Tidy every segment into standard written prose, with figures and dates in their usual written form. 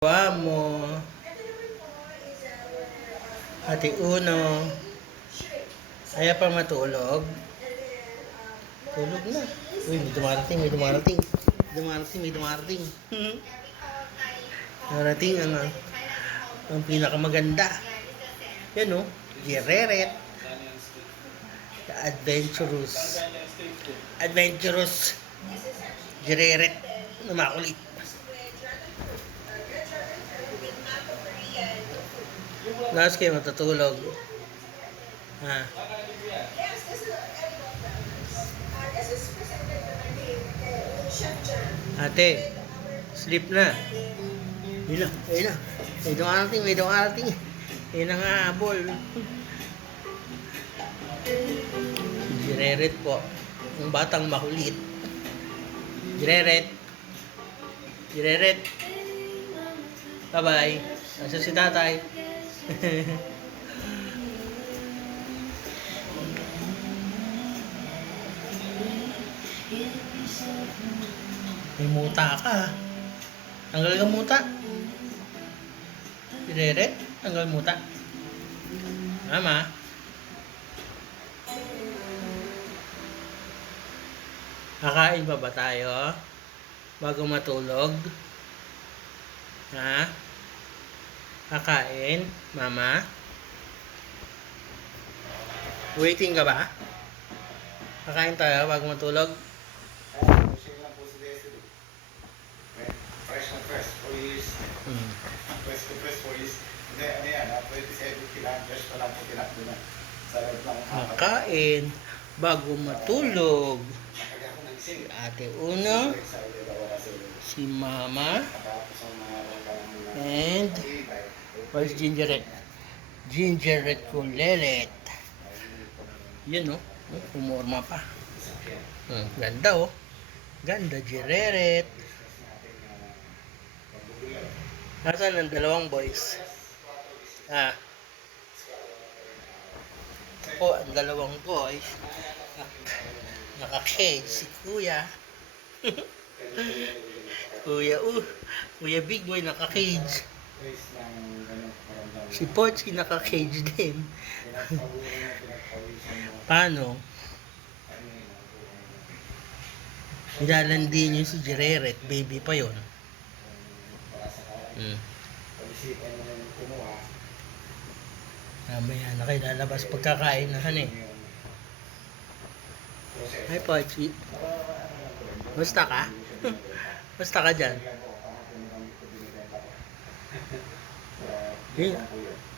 Wa mo, Ate Uno, ayaw pa matulog? Tulog na. Uy, may dumarating, may dumarating. Dumarating, may dumarating. Dumarating ang pinakamaganda. Yan o, Jereret. The Adventurous. Adventurous. Jereret. Namakulit. Lakas kayo matutulog. Ha? Ate, sleep na. Ayun na, ayun na. May dumarating, may dumarating. Ayun na nga, habol. Jereret po. Ang batang makulit. Jereret. Jereret. Bye-bye. Nasa si tatay. May muta ka. Tanggal ka muta. Direret, tanggal muta. Mama. Kakain pa ba tayo? Bago matulog? Ha? Kakain, mama? Waiting ka ba? Kakain tayo bago matulog? Fresh na fresh. Fresh to fresh for is. Hindi, ano yan, 27 kailangan fresh pa lang po tinakbo na. Sa loob ng Kakain bago matulog. Si Ate Uno, si Mama, and where's Gingerette? Gingerette Kulelet. Yun oh, umorma pa. Ganda oh. Ganda Gingerette. Nasaan ang dalawang boys? Ah. Ako, ang dalawang boys. Naka-cage si Kuya. Kuya Big Boy naka-cage. Si Pochi naka-cage din. Paano? Nilalandi niyo si Jereret, baby pa yon. Mamaya na kayo lalabas pagkakain na han eh. Hi Pochi. Basta ka? Basta ka dyan?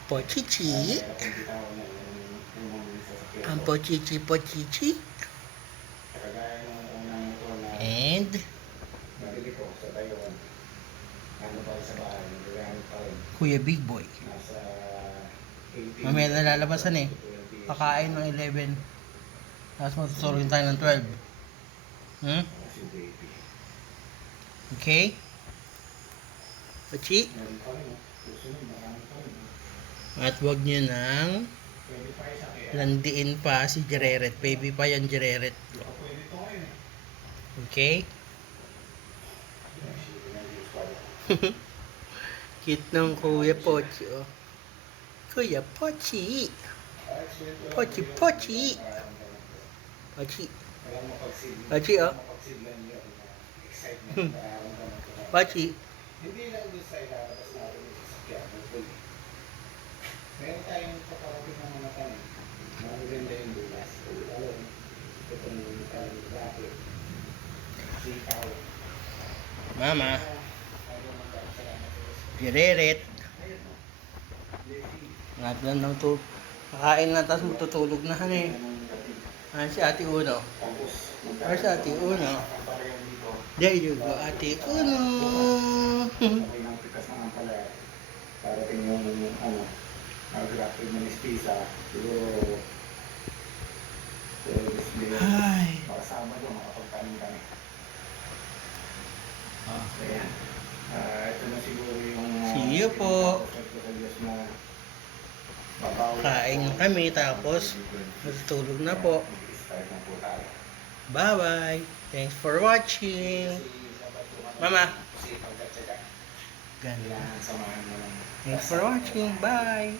Pochichi. Ang Pochichi Pochichi. And Kuya Big Boy. Mamaya na lalabasan eh. Kakain ng 11. Tapos matutulogin tayo ng 12. Okay? Pachi? At wag nyo nang landiin pa si Jereret. Baby pa yan Jereret. Okay? Cute ng Kuya Pochi oh. Kuya Pochi. Pochi Pochi. Pochi. Pochi oh. Pochi. Hindi lang doon sa ilalabas natin yung sasakyan. Meron tayong kaparating ng mga tanin. Maganda yung dulas. Ito yung tanin dati. Sitaw. Mama. Jereret. Ngat lang ng to. Kakain na tapos matutulog na han eh. Si Ate Uno. Or si Ate Uno. There you go, Ate Uno. May nang pikas na ang pala. Parating yung nag-rapid na mistisa. Siguro Hi. makasama doon, makapagtanin kami. Kaya, ito na siguro yung See you po. Kain kami tapos matutulog na po. Bye bye. Thanks for watching. Mama. Ganda. Kailangan samahan mo lang. Thanks for watching. Bye!